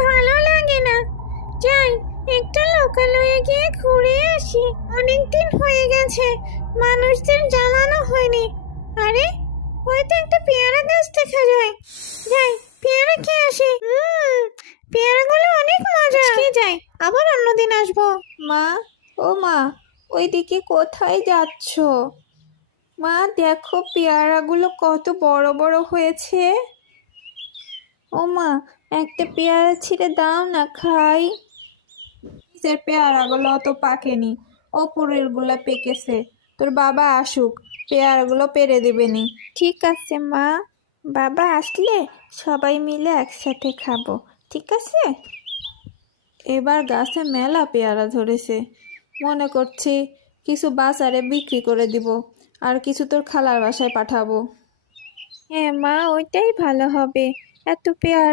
ভালো লাগে না। যাই, একটু লোকালয়ে গিয়ে ঘুরে আসি। অনেকদিন হয়ে গেছে মানুষদের জ্বালানো হয়নি। আরে, হয়তো একটা পেয়ারা গাছ দেখা যায়। যাই, পেয়ারা খেয়ে আসি। পেয়ারাগুলো অনেক মজা। আজকে যাই, আবার অন্যদিন আসবো। মা, ও মা, ওইদিকে কোথায় যাচ্ছ? মা দেখো, পেয়ারাগুলো কত বড় বড় হয়েছে। ও মা, একটা পেয়ারা ছিঁড়ে দাও না, খাই। নিচের পেয়ারাগুলো অত পাকেনি, ওপরের গুলা পেকেছে। তোর বাবা আসুক, পেয়ারাগুলো পেরে দেবেনি। ঠিক আছে মা, বাবা আসলে সবাই মিলে একসাথে খাবো, ঠিক আছে? এবার গাছে মেলা পেয়ারা ধরেছে। মনে করছি কিছু বাজারে বিক্রি করে দিব, আর কিছু তোর খালার বাসায় পাঠাবো। হ্যাঁ মা, ওইটাই ভালো হবে। এত পেয়ারা